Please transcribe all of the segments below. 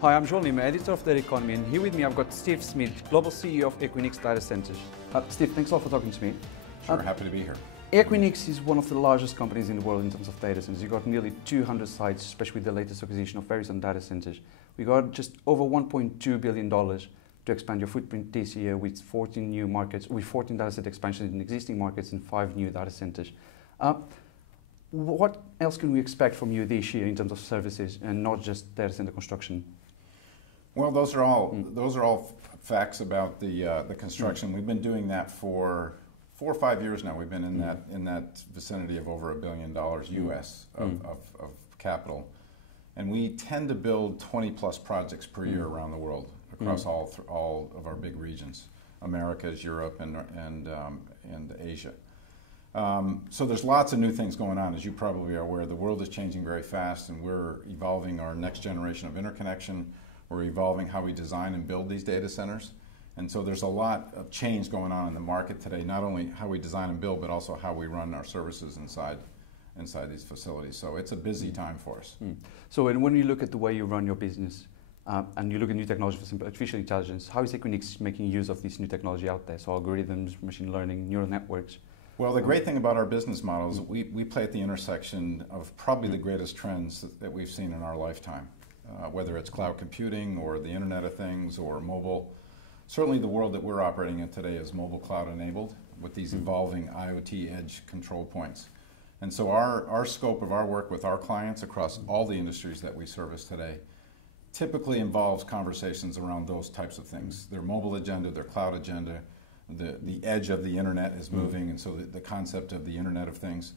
Hi, I'm João Lima, editor of The Economy, and here with me I've got Steve Smith, Global CEO of Equinix Data Centers. Steve, thanks a lot for talking to me. Sure, happy to be here. Equinix is one of the largest companies in the world in terms of data centers. You've got nearly 200 sites, especially with the latest acquisition of various data centers. We got just over $1.2 billion to expand your footprint this year with 14 new markets, with 14 data center expansions in existing markets and 5 new data centers. What else can we expect from you this year in terms of services and not just data center construction? Well, those are all facts about the construction. We've been doing that for 4 or 5 years now. We've been in that vicinity of over $1 billion US of capital, and we tend to build 20+ projects per year around the world across all of our big regions: Americas, Europe, and Asia. So there's lots of new things going on, as you probably are aware. The world is changing very fast, and we're evolving our next generation of interconnection. We're evolving how we design and build these data centers. And so there's a lot of change going on in the market today, not only how we design and build, but also how we run our services inside these facilities. So it's a busy time for us. So when you look at the way you run your business, and you look at new technology for artificial intelligence, how is Equinix making use of this new technology out there? So algorithms, machine learning, neural networks? Well, the great thing about our business model is we play at the intersection of probably the greatest trends that we've seen in our lifetime. Whether it's cloud computing or the Internet of Things or mobile. Certainly the world that we're operating in today is mobile cloud enabled with these evolving IoT edge control points. And so our scope of our work with our clients across all the industries that we service today typically involves conversations around those types of things. Their mobile agenda, their cloud agenda, the edge of the Internet is moving, and so the concept of the Internet of Things.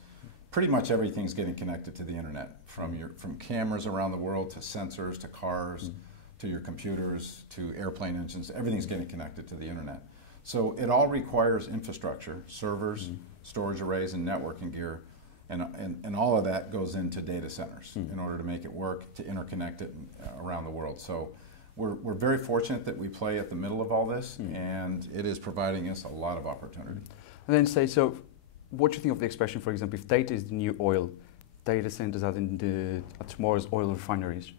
Pretty much everything's getting connected to the Internet, from cameras around the world to sensors to cars to your computers to airplane engines. Everything's getting connected to the Internet. So it all requires infrastructure, servers, storage arrays, and networking gear, and all of that goes into data centers in order to make it work, to interconnect it around the world. So we're very fortunate that we play at the middle of all this, and it is providing us a lot of opportunity. And then what do you think of the expression, for example, if data is the new oil, data centers are tomorrow's oil refineries?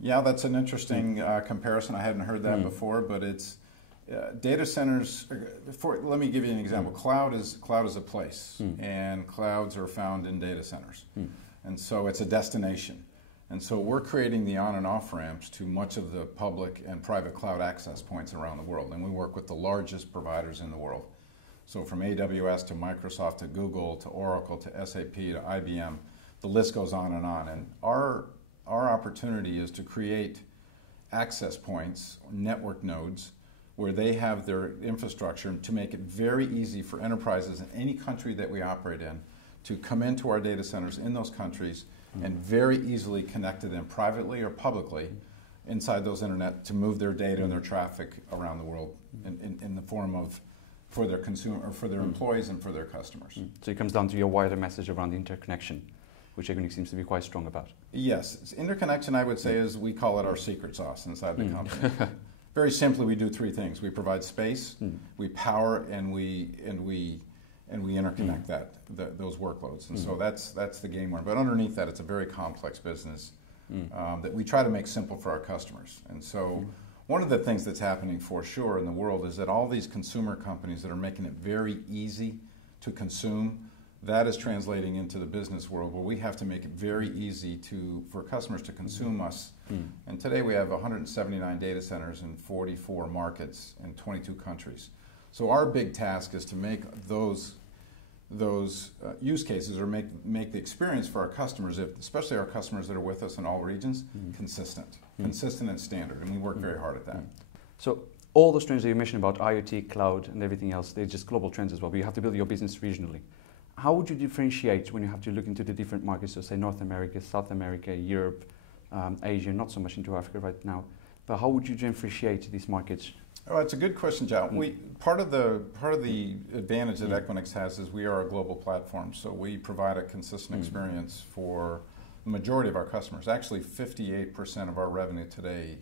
Yeah, that's an interesting comparison. I hadn't heard that before, but it's data centers. Let me give you an example. Cloud is a place, and clouds are found in data centers, and so it's a destination. And so we're creating the on and off ramps to much of the public and private cloud access points around the world, and we work with the largest providers in the world. So from AWS to Microsoft to Google to Oracle to SAP to IBM, the list goes on. And our opportunity is to create access points, network nodes, where they have their infrastructure to make it very easy for enterprises in any country that we operate in to come into our data centers in those countries and very easily connect to them privately or publicly inside those internet to move their data and their traffic around the world in the form of for their consumer or for their employees and for their customers. So it comes down to your wider message around interconnection, which Equinix seems to be quite strong about. Yes, interconnection, I would say, is we call it our secret sauce inside the company. Very simply, we do 3 things: we provide space, we power, and we interconnect those workloads. And so that's the game we're in. But underneath that, it's a very complex business that we try to make simple for our customers. And so. One of the things that's happening for sure in the world is that all these consumer companies that are making it very easy to consume, that is translating into the business world where we have to make it very easy for customers to consume us. And today we have 179 data centers in 44 markets in 22 countries. So our big task is to make those use cases or make the experience for our customers, especially our customers that are with us in all regions, consistent and standard, and we work very hard at that. So all those trends that you mentioned about IoT, cloud, and everything else, they're just global trends as well, but you have to build your business regionally. How would you differentiate when you have to look into the different markets, so say North America, South America, Europe, Asia, not so much into Africa right now, but how would you differentiate these markets? Oh, that's a good question, João. Part of the advantage that Equinix has is we are a global platform, so we provide a consistent experience for the majority of our customers. Actually, 58% of our revenue today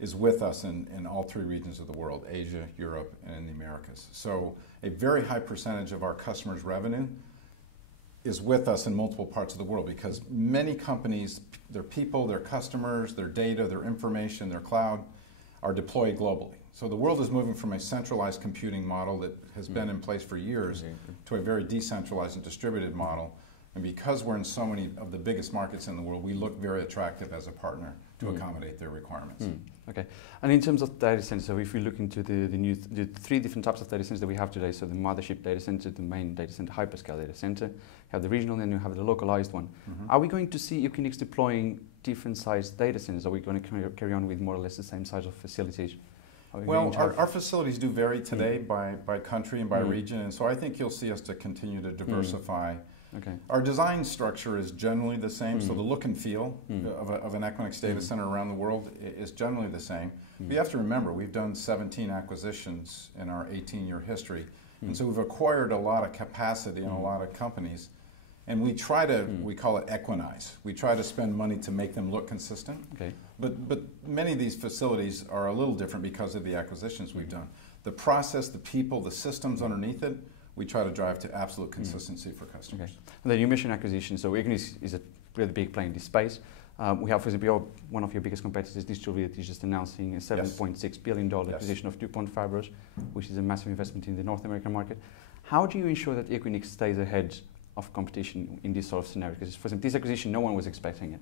is with us in all 3 regions of the world: Asia, Europe, and in the Americas. So a very high percentage of our customers' revenue is with us in multiple parts of the world, because many companies, their people, their customers, their data, their information, their cloud are deployed globally. So the world is moving from a centralized computing model that has been in place for years to a very decentralized and distributed model. And because we're in so many of the biggest markets in the world, we look very attractive as a partner to accommodate their requirements. Okay. And in terms of data centers, so if we look into the three different types of data centers that we have today, so the mothership data center, the main data center, hyperscale data center, you have the regional and you have the localized one. Are we going to see Equinix deploying different sized data centers? Are we going to carry on with more or less the same size of facilities? Well, our facilities do vary today by country and by region, and so I think you'll see us to continue to diversify. Okay. Our design structure is generally the same, so the look and feel of an Equinix data center around the world is generally the same. But you have to remember, we've done 17 acquisitions in our 18-year history, and so we've acquired a lot of capacity in a lot of companies, and we try to, we call it Equinize. We try to spend money to make them look consistent, but many of these facilities are a little different because of the acquisitions we've done. The process, the people, the systems underneath it, we try to drive to absolute consistency for customers. Okay. And then you mentioned acquisition. So Equinix is a really big player in this space. We have, for example, one of your biggest competitors, Digital Realty, just announcing a $7.6 billion acquisition of DuPont Fabros, which is a massive investment in the North American market. How do you ensure that Equinix stays ahead of competition in this sort of scenario? Because, for example, this acquisition, no one was expecting it.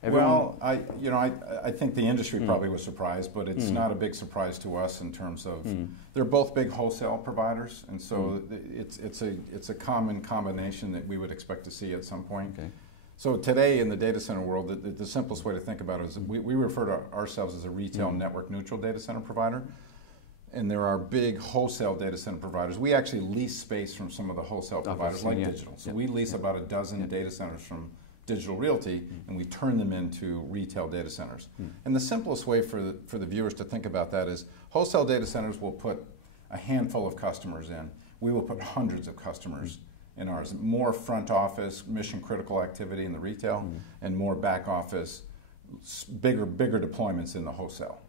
Well, I think the industry probably was surprised, but it's not a big surprise to us in terms of they're both big wholesale providers, and so it's a common combination that we would expect to see at some point. Okay. So today in the data center world, the simplest way to think about it is we refer to ourselves as a retail network neutral data center provider, and there are big wholesale data center providers. We actually lease space from some of the wholesale providers like Digital. So we lease about a dozen data centers from Digital Realty, and we turn them into retail data centers. And the simplest way for the viewers to think about that is wholesale data centers will put a handful of customers in. We will put hundreds of customers in ours. More front office, mission critical activity in the retail, and more back office, bigger deployments in the wholesale.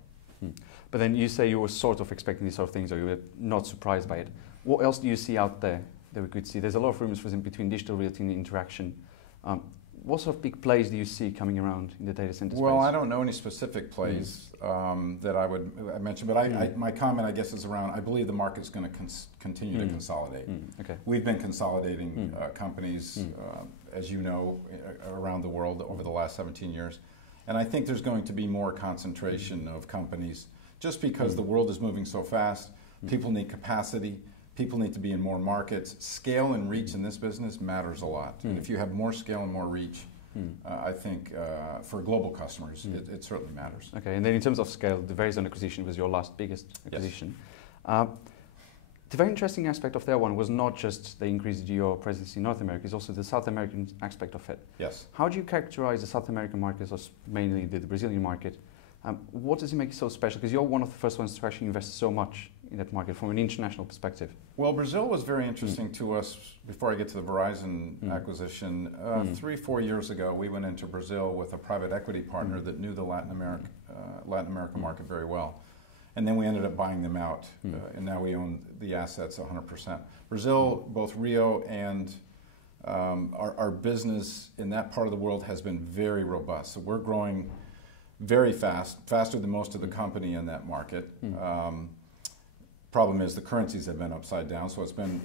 But then you say you were sort of expecting these sort of things, or you were not surprised by it. What else do you see out there that we could see? There's a lot of rumors, for example, between Digital Realty and Interaction. What sort of big plays do you see coming around in the data center space? Well, I don't know any specific plays that I mention, but my comment, I guess, is around, I believe the market's going to continue to consolidate. Okay. We've been consolidating companies, as you know, around the world over the last 17 years. And I think there's going to be more concentration of companies just because the world is moving so fast. People need capacity. People need to be in more markets. Scale and reach in this business matters a lot. And if you have more scale and more reach, I think for global customers, it certainly matters. Okay, and then in terms of scale, the Verizon acquisition was your last biggest acquisition. Yes. The very interesting aspect of that one was not just they increased your presence in North America, it's also the South American aspect of it. Yes. How do you characterize the South American market, or mainly the Brazilian market? What does it make it so special? Because you're one of the first ones to actually invest so much in that market from an international perspective. Well, Brazil was very interesting to us before I get to the Verizon acquisition. 3-4 years ago, we went into Brazil with a private equity partner that knew the Latin America market very well. And then we ended up buying them out, and now we own the assets 100%. Brazil, both Rio and our business in that part of the world has been very robust. So we're growing very fast, faster than most of the company in that market. Problem is the currencies have been upside down, so it's been,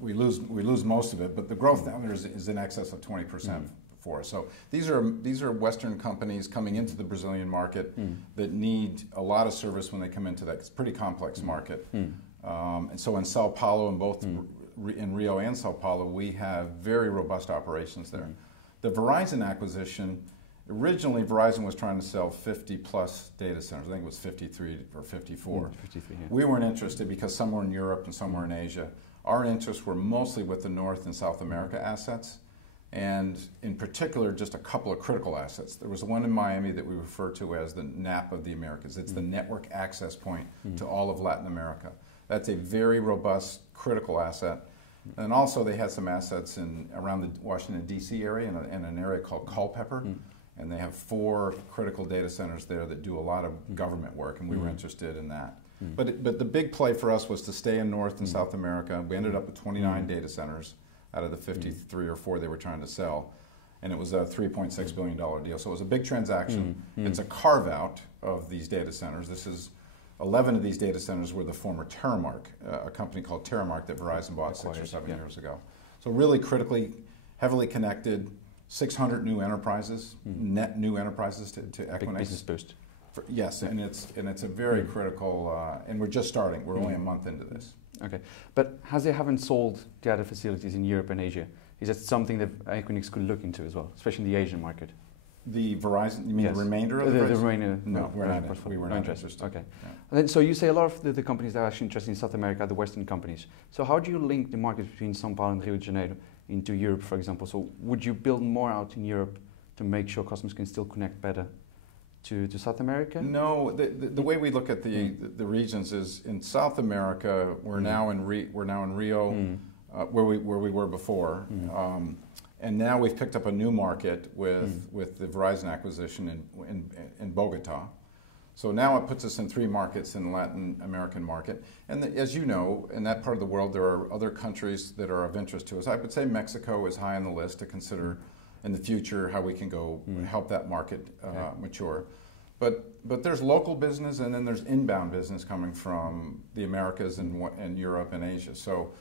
we lose most of it, but the growth down there is in excess of 20% for us. So these are Western companies coming into the Brazilian market that need a lot of service when they come into that. It's a pretty complex market. And so in Sao Paulo, and both in Rio and Sao Paulo, we have very robust operations there. The Verizon acquisition, originally Verizon was trying to sell 50 plus data centers. I think it was 53 or 54. 53, yeah. We weren't interested because some were in Europe and some were in Asia. Our interests were mostly with the North and South America assets, and in particular just a couple of critical assets. There was one in Miami that we refer to as the NAP of the Americas. It's the network access point to all of Latin America. That's a very robust critical asset. And also they had some assets around the Washington, D.C. area in an area called Culpeper. And they have 4 critical data centers there that do a lot of government work, and we were interested in that. But the big play for us was to stay in North and South America. We ended up with 29 data centers out of the 53 or 4 they were trying to sell. And it was a $3.6 billion deal. So it was a big transaction. It's a carve-out of these data centers. This is 11 of these data centers were the former Terramark, a company called Terramark that Verizon bought 6 or 7 years ago. So really critically, heavily connected, 600 new enterprises, net new enterprises to Equinix. Big business boost. Yes, and it's a very critical, and we're just starting. We're only a month into this. Okay, but as they haven't sold the other facilities in Europe and Asia, is that something that Equinix could look into as well, especially in the Asian market? The Verizon, you mean the remainder of the remainder? No, we're not. We were not interested. Okay. Yeah. And then, so you say a lot of the companies that are actually interested in South America are the Western companies. So how do you link the markets between São Paulo and Rio de Janeiro into Europe, for example? So would you build more out in Europe to make sure customers can still connect better to South America? No, the way we look at the regions is in South America. We're now in Rio, where we were before. And now we've picked up a new market with the Verizon acquisition in Bogota. So now it puts us in 3 markets in the Latin American market. And as you know, in that part of the world, there are other countries that are of interest to us. I would say Mexico is high on the list to consider in the future how we can go help that market mature. But there's local business, and then there's inbound business coming from the Americas and Europe and Asia. So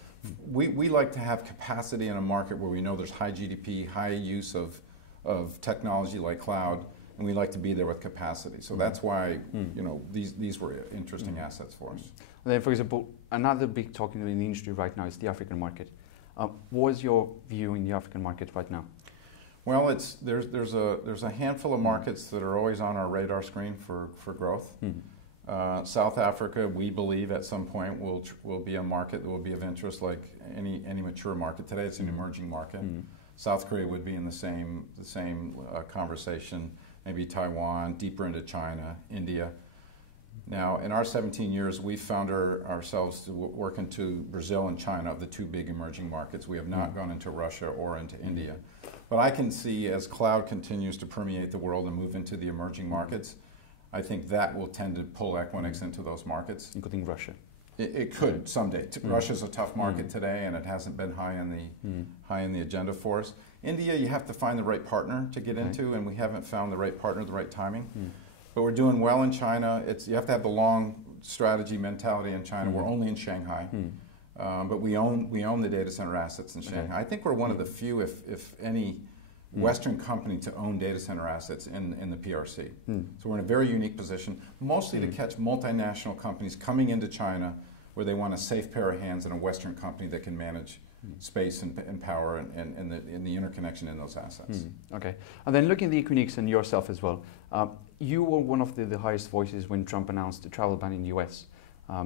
we like to have capacity in a market where we know there's high GDP, high use of technology like cloud, and we like to be there with capacity. So that's why these were interesting assets for us. And then, for example, another big talking in the industry right now is the African market. What is your view in the African market right now? Well, there's a handful of markets that are always on our radar screen for growth. South Africa, we believe at some point will be a market that will be of interest, like any mature market. Today, it's an emerging market. South Korea would be in the same conversation. Maybe Taiwan, deeper into China, India. Now, in our 17 years, we found ourselves to work into Brazil and China, of the 2 big emerging markets. We have not gone into Russia or into India. But I can see as cloud continues to permeate the world and move into the emerging markets, I think that will tend to pull Equinix into those markets. Including Russia. It could someday. Russia's a tough market today, and it hasn't been high in the agenda for us. India, you have to find the right partner to get into, and we haven't found the right partner, the right timing. But we're doing well in China. You have to have the long strategy mentality in China. We're only in Shanghai, but we own the data center assets in Shanghai. I think we're one of the few, if any, Western company to own data center assets in the PRC. So we're in a very unique position, mostly to catch multinational companies coming into China where they want a safe pair of hands and a Western company that can manage space and power and the interconnection in those assets. Okay. And then looking at the Equinix and yourself as well, you were one of the highest voices when Trump announced the travel ban in the US.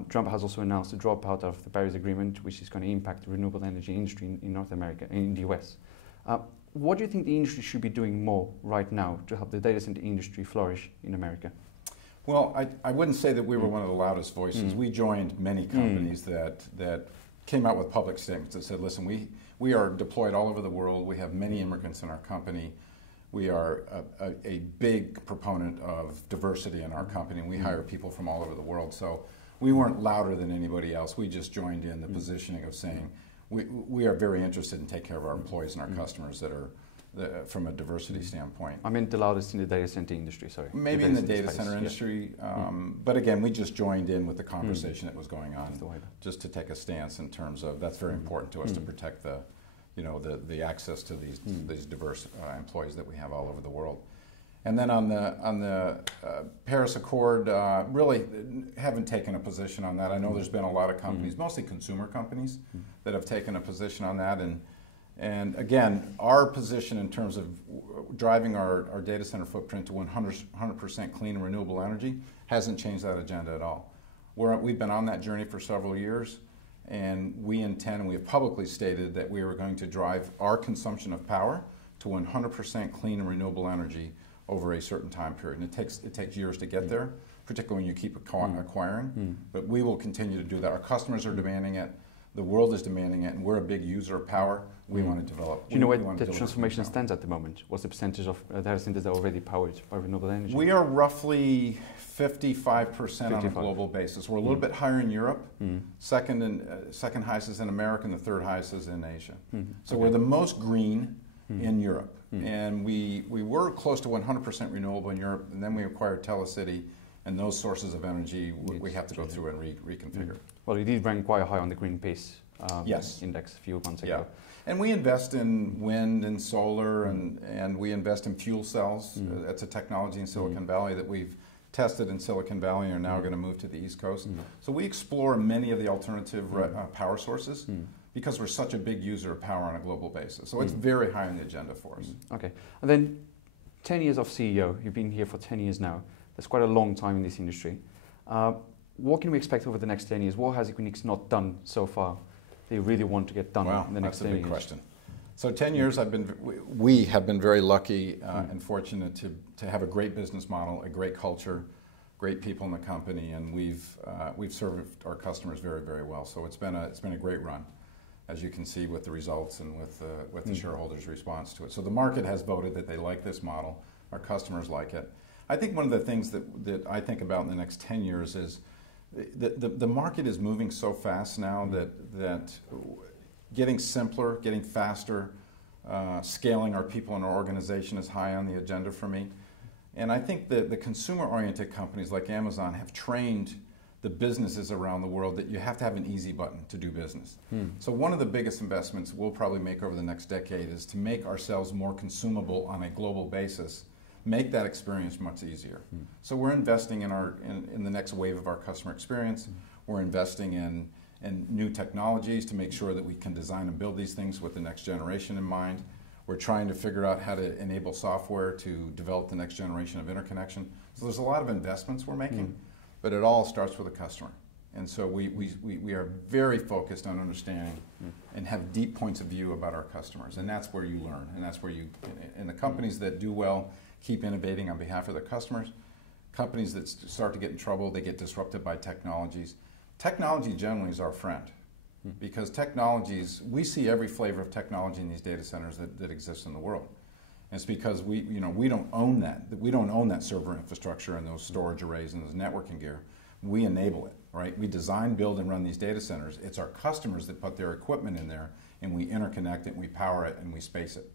Trump has also announced the dropout of the Paris Agreement, which is going to impact the renewable energy industry in North America, in the US. What do you think the industry should be doing more right now to help the data center industry flourish in America? Well, I wouldn't say that we were one of the loudest voices. We joined many companies that came out with public statements that said, listen, we are deployed all over the world. We have many immigrants in our company. We are a big proponent of diversity in our company, and we hire people from all over the world. So we weren't louder than anybody else. We just joined in the positioning of saying we are very interested in taking care of our employees and our customers that are from a diversity standpoint. I meant the loudest in the data center industry, sorry. Maybe in the data center industry, but again, we just joined in with the conversation that was going on, just to take a stance in terms of that's very important to us to protect the access to these diverse employees that we have all over the world. And then on the Paris Accord, really haven't taken a position on that. I know there's been a lot of companies, mostly consumer companies, that have taken a position on that. And again, our position in terms of driving our data center footprint to 100% clean and renewable energy hasn't changed that agenda at all. We've been on that journey for several years, and we intend, and we have publicly stated that we are going to drive our consumption of power to 100% clean and renewable energy over a certain time period. And it takes years to get there, particularly when you keep acquiring, but we will continue to do that. Our customers are demanding it. The world is demanding it, and we're a big user of power. We want to develop. Do you know where the transformation stands at the moment? What's the percentage of data centers that are already powered by renewable energy? We are roughly 55% on a global basis. We're a little bit higher in Europe. Second highest is in America, and the third highest is in Asia. So we're the most green in Europe. And we were close to 100% renewable in Europe, and then we acquired Telecity, and those sources of energy we have to go through and reconfigure. Well, you did rank quite high on the Greenpeace yes. index a few months ago. And we invest in wind and solar, and we invest in fuel cells. That's a technology in Silicon Valley that we've tested in Silicon Valley and are now going to move to the East Coast. So we explore many of the alternative power sources because we're such a big user of power on a global basis. So it's very high on the agenda for us. Okay. And then 10 years of CEO, you've been here for 10 years now. That's quite a long time in this industry. What can we expect over the next 10 years? What has Equinix not done so far that you really want to get done in the next 10 years? That's a big question. So 10 years, we have been very lucky and fortunate to have a great business model, a great culture, great people in the company, and we've served our customers very, very well. So it's been a great run, as you can see with the results and with the shareholders' response to it. So the market has voted that they like this model. Our customers like it. I think one of the things that I think about in the next 10 years is the market is moving so fast now that getting simpler, getting faster, scaling our people in our organization is high on the agenda for me. And I think that the consumer-oriented companies like Amazon have trained the businesses around the world that you have to have an easy button to do business. So one of the biggest investments we'll probably make over the next decade is to make ourselves more consumable on a global basis, make that experience much easier. So we're investing in the next wave of our customer experience. We're investing in new technologies to make sure that we can design and build these things with the next generation in mind. We're trying to figure out how to enable software to develop the next generation of interconnection. So there's a lot of investments we're making, but it all starts with the customer. And so we are very focused on understanding and have deep points of view about our customers. And that's where you learn. And that's where and the companies that do well keep innovating on behalf of their customers. Companies that start to get in trouble, they get disrupted by technologies. Technology generally is our friend because technologies, we see every flavor of technology in these data centers that exists in the world. And it's because we don't own that. We don't own that server infrastructure and those storage arrays and those networking gear. We enable it, right? We design, build, and run these data centers. It's our customers that put their equipment in there, and we interconnect it, and we power it, and we space it.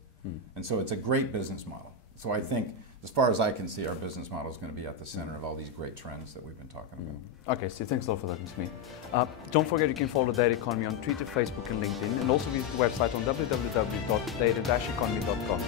And so it's a great business model. So I think, as far as I can see, our business model is going to be at the center of all these great trends that we've been talking about. Okay, Steve, thanks a lot for talking to me. Don't forget you can follow Data Economy on Twitter, Facebook, and LinkedIn, and also visit the website on www.data-economy.com.